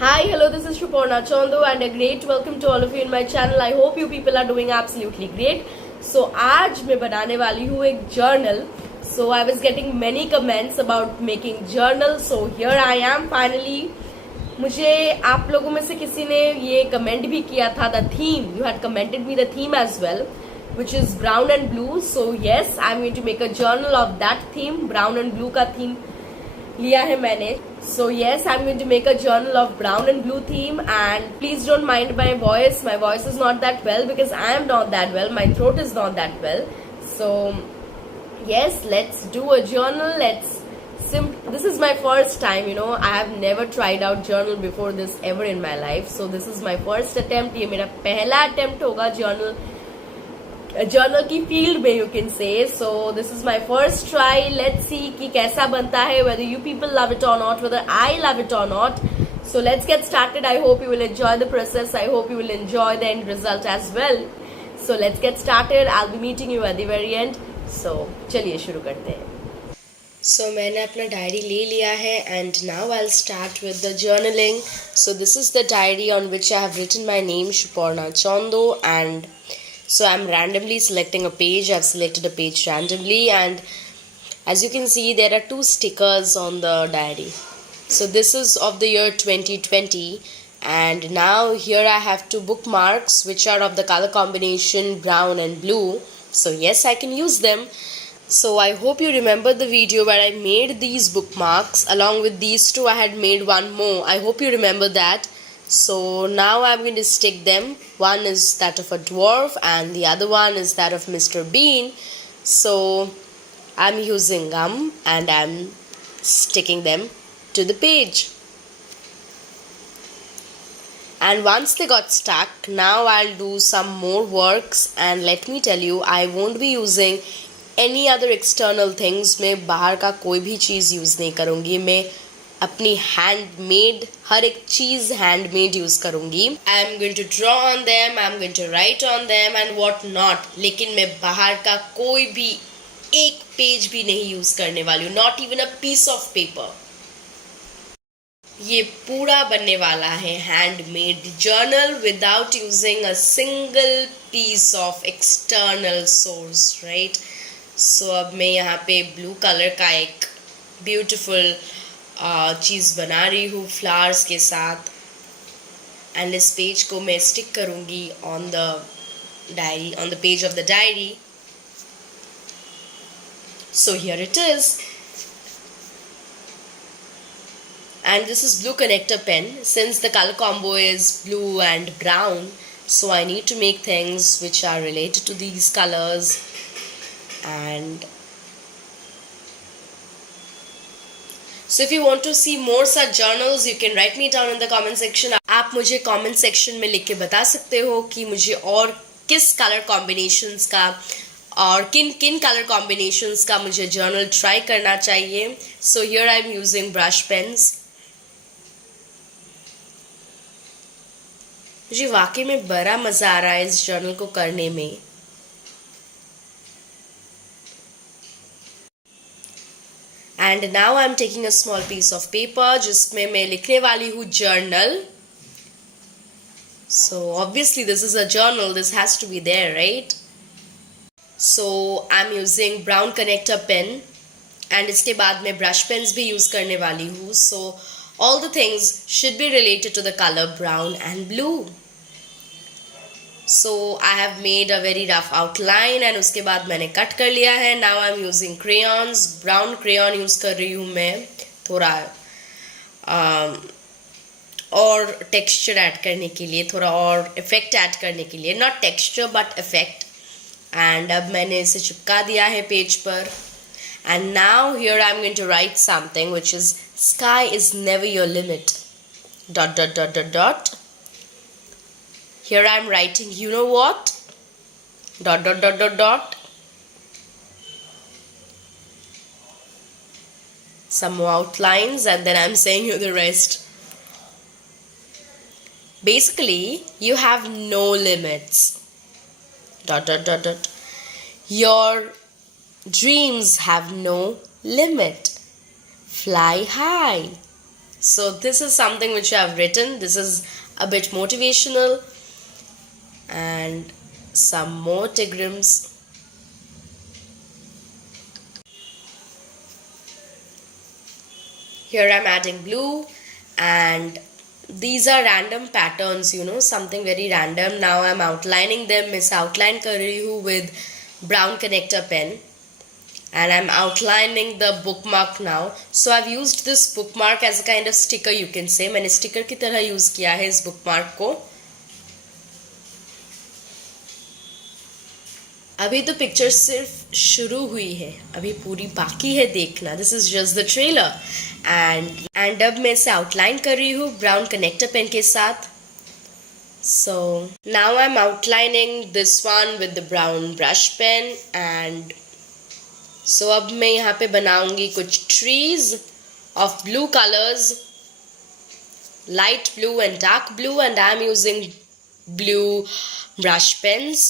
Hi, hello, this is Shuporna Chondo and a great welcome to all of you in my channel. I hope you people are doing absolutely great. So आज मैं बनाने वाली हूँ एक journal. So I was getting many comments about making journal. So here I am finally. मुझे आप लोगों में से किसी ने ये कमेंट भी किया था the theme. You had commented me the theme as well, which is brown and blue. So yes, I'm going to make a journal of that theme. Brown and blue का theme लिया है मैंने. So yes, I'm going to make a journal of brown and blue theme, and please don't mind my voice. My voice is not that well because I am not that well. My throat is not that well. So yes, let's do a journal. This is my first time, I have never tried out journal before this ever in my life. So this is my first attempt. ये मेरा पहला attempt होगा journal की field में, you can say. So this is my first try. Let's see कि कैसा बनता है, whether you people love it or not, whether I love it or not. So let's get started. I hope you will enjoy the process. I hope you will enjoy the end result as well. So let's get started. I'll be meeting you at the very end. So चलिए शुरू करते हैं. So मैंने अपना diary ले लिया है and now I'll start with the journaling. So this is the diary on which I have written my name, Shuporna Chondo, and so I'm randomly selecting a page. I've selected a page randomly, and as you can see there are two stickers on the diary. So this is of the year 2020, and now here I have two bookmarks which are of the color combination brown and blue. So yes, I can use them. So I hope you remember the video where I made these bookmarks. Along with these two I had made one more. I hope you remember that. So now I'm going to stick them. One is that of a dwarf and the other one is that of Mr. Bean. So I'm using gum and I'm sticking them to the page. And once they got stuck, now I'll do some more works, and let me tell you, I won't be using any other external things. मैं बाहर का कोई भी चीज़ use नहीं करूँगी. मैं अपनी handmade हर एक चीज़ हैंडमेड यूज़ करूँगी. I am going to draw on them, I am going to write on them and what not. लेकिन मैं बाहर का कोई भी एक पेज भी नहीं यूज़ करने वाली हूँ. Not even a piece of paper. ये पूरा बनने वाला है handmade journal without using a single piece of external source, right. So अब मैं यहाँ पे ब्लू कलर का एक ब्यूटिफुल चीज़ बना रही हूँ फ्लावर्स के साथ, एंड इस पेज को मैं स्टिक करूँगी on the diary, on the page of the diary. So here it is. And this is blue connector pen. Since the color combo is blue and brown, so I need to make things which are related to these colors. And so if you want to see more such journals, you can write me down in the comment section. आप मुझे comment section में लिख के बता सकते हो कि मुझे और किस color combinations का और किन किन color combinations का मुझे journal try करना चाहिए. So here I am using brush pens. मुझे वाकई में बड़ा मज़ा आ रहा है इस जर्नल को करने में. And now I am taking a small piece of paper जिसमें मैं लिखने वाली हूँ journal. So obviously this is a journal, this has to be there, right. So I am using brown connector pen, and इसके बाद मैं brush pens भी use करने वाली हूँ. सो all the things should be related to the color brown and blue. So I have made a very rough outline and उसके बाद मैंने cut कर लिया है. Now I'm using crayons. Brown crayon use कर रही हूँ मैं थोड़ा और texture add करने के लिए, थोड़ा और effect add करने के लिए. Not texture but effect. And अब मैंने इसे चिपका दिया है पेज पर. And now here I'm going to write something which is sky is never your limit. ... Here I'm writing, you know what? ... Some more outlines and then I'm saying you the rest. Basically, you have no limits. ... Your dreams have no limit. Fly high. So this is something which I have written. This is a bit motivational, and some more tigrams. Here I'm adding blue, and these are random patterns, something very random. Now I'm outlining them. मैं outline कर रही हूँ with brown connector pen, and I'm outlining the bookmark now. So I've used this bookmark as a kind of sticker, you can say. मैंने sticker की तरह use किया है इस bookmark को. अभी तो पिक्चर सिर्फ शुरू हुई है, अभी पूरी बाकी है देखना. This is just the trailer. And अब मैं इसे आउटलाइन कर रही हूँ ब्राउन कनेक्टर पेन के साथ. So now I am outlining this one with the brown brush pen. And so अब मैं यहाँ पे बनाऊंगी कुछ trees of blue colours, light blue and dark blue, and I am using blue brush pens.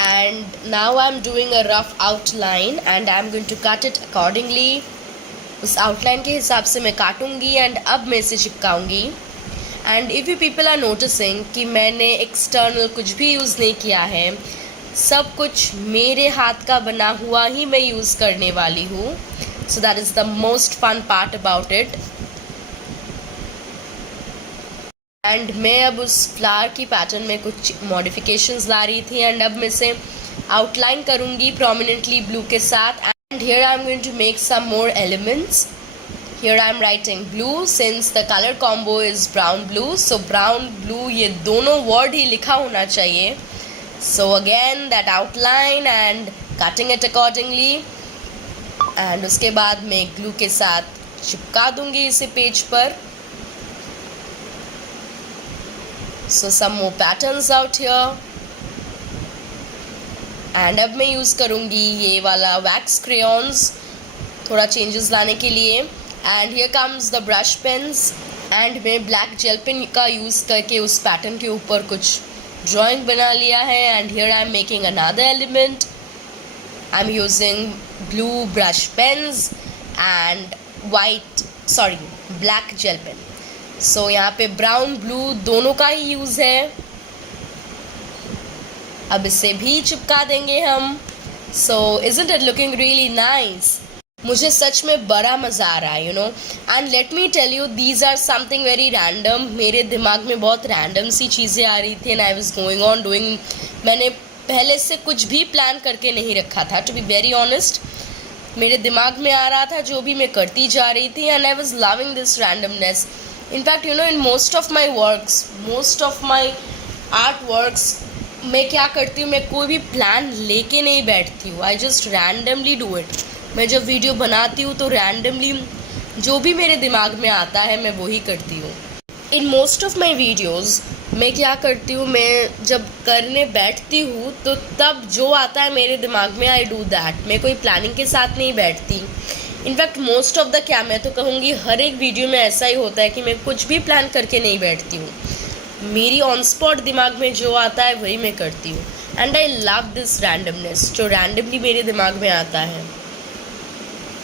And now I'm doing a rough outline and I'm going to cut it accordingly. उस outline के हिसाब से मैं काटूंगी and अब मैं इसे चिपकाऊंगी. And if you people are noticing कि मैंने external कुछ भी यूज़ नहीं किया है, सब कुछ मेरे हाथ का बना हुआ ही मैं यूज़ करने वाली हूँ. So that is the most fun part about it. And मैं अब उस फ्लावर की पैटर्न में कुछ मॉडिफिकेशंस ला रही थी एंड अब मैं इसे आउटलाइन करूँगी प्रोमिनेंटली ब्लू के साथ. And here I am going to make some more elements. Here I am writing blue since the colour combo is brown blue. So brown blue ये दोनों वर्ड ही लिखा होना चाहिए. So again that outline and cutting it accordingly. And उसके बाद मैं glue के साथ चिपका दूँगी इसे पेज पर. So some more patterns out here. And अब मैं यूज़ करूँगी ये वाला wax crayons थोड़ा changes लाने के लिए. And here comes the brush pens. And मैं black gel pen का यूज़ करके उस pattern के ऊपर कुछ drawing बना लिया है. And here I am making another element. I am using blue brush pens and black gel pen. सो यहाँ पे ब्राउन ब्लू दोनों का ही यूज़ है. अब इसे भी चिपका देंगे हम. So isn't it looking really nice? मुझे सच में बड़ा मज़ा आ रहा है, and let me tell you these are something very random. मेरे दिमाग में बहुत रैंडम सी चीज़ें आ रही थी and I was going on doing. मैंने पहले से कुछ भी प्लान करके नहीं रखा था, टू बी वेरी ऑनेस्ट. मेरे दिमाग में आ रहा था जो भी मैं करती जा रही थी and I was loving this randomness. In fact, in most of my artworks, मैं क्या करती हूँ, मैं कोई भी प्लान लेके नहीं बैठती हूँ. I just randomly do it. मैं जब वीडियो बनाती हूँ तो रैंडमली जो भी मेरे दिमाग में आता है मैं वही करती हूँ. In most of my videos मैं क्या करती हूँ, मैं जब करने बैठती हूँ तो तब जो आता है मेरे दिमाग में आई डू दैट. मैं कोई प्लानिंग के साथ नहीं बैठती. इनफैक्ट मोस्ट ऑफ द मैं तो कहूँगी हर एक वीडियो में ऐसा ही होता है कि मैं कुछ भी प्लान करके नहीं बैठती हूँ. मेरी ऑन स्पॉट दिमाग में जो आता है वही मैं करती हूँ. And I love this randomness जो रैंडमली मेरे दिमाग में आता है.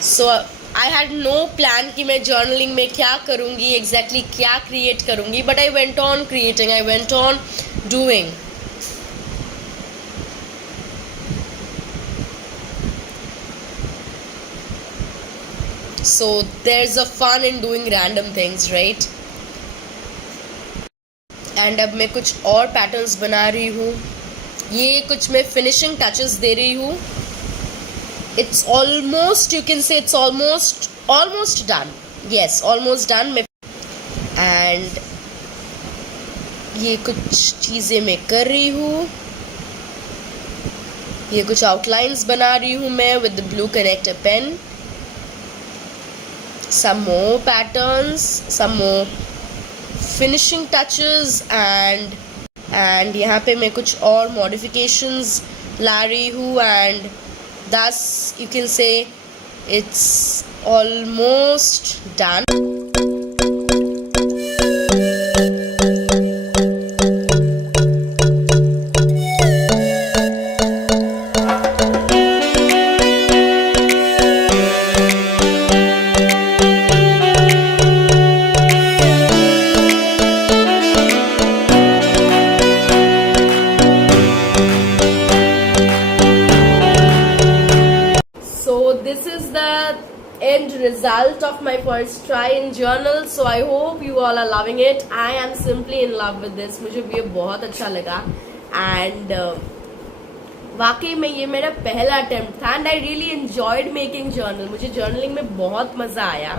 सो आई हैड नो प्लान कि मैं जर्नलिंग में क्या करूँगी, एग्जैक्टली क्या क्रिएट करूँगी, but I went on creating, I went on doing. So there's a fun in doing random things, right? And अब मैं कुछ और पैटर्न्स बना रही हूँ. ये कुछ मैं फिनिशिंग टचेस दे रही हूँ. It's almost, you can say it's almost done. Yes, almost done. And ये कुछ चीज़ें मैं कर रही हूँ. ये कुछ आउटलाइंस बना रही हूँ मैं with the blue connector pen. Some more patterns, some more finishing touches, and यहाँ पे मैं कुछ और modifications ला रही हूँ. And thus you can say it's almost done. result of my first try in journal. So I hope you all are loving it. I am simply in love with this. मुझे ये बहुत अच्छा लगा and वाकई में ये मेरा पहला अटेम्प्ट था and I really enjoyed making journal. मुझे journaling में बहुत मजा आया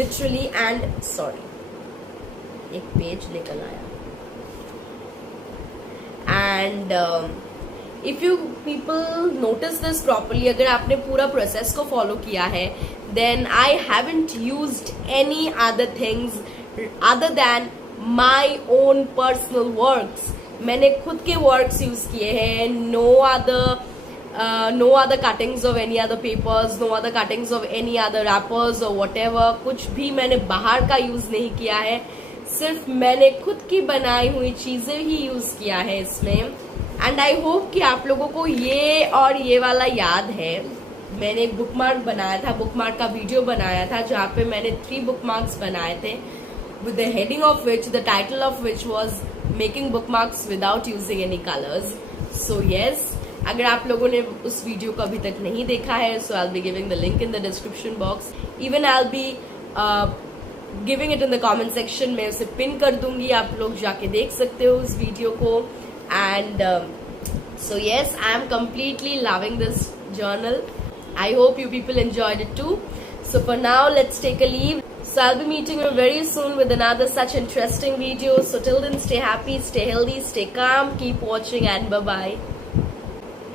literally and sorry एक पेज निकल आया and if you people notice this properly, अगर आपने पूरा प्रोसेस को फॉलो किया है then I haven't used any other things other than my own personal works. मैंने खुद के works यूज किए हैं. No other cuttings of any other papers, no other cuttings of any other wrappers or whatever. कुछ भी मैंने बाहर का यूज नहीं किया है. सिर्फ मैंने खुद की बनाई हुई चीजें ही यूज किया है इसमें. एंड आई होप कि आप लोगों को ये और ये वाला याद है. मैंने एक बुकमार्क बनाया था, बुकमार्क का वीडियो बनाया था जहाँ पे मैंने 3 बुकमार्क्स बनाए थे with the heading of which, the title of which was making bookmarks without using any colors. So yes, अगर आप लोगों ने उस वीडियो को अभी तक नहीं देखा है so I'll be giving the link in the description box. Even I'll be giving it in the comment section. मैं उसे पिन कर दूंगी, आप लोग जाके देख सकते हो उस वीडियो को. And so yes, I am completely loving this journal. I hope you people enjoyed it too. So for now, let's take a leave. So I'll be meeting you very soon with another such interesting video. So till then, stay happy, stay healthy, stay calm, keep watching, and bye bye.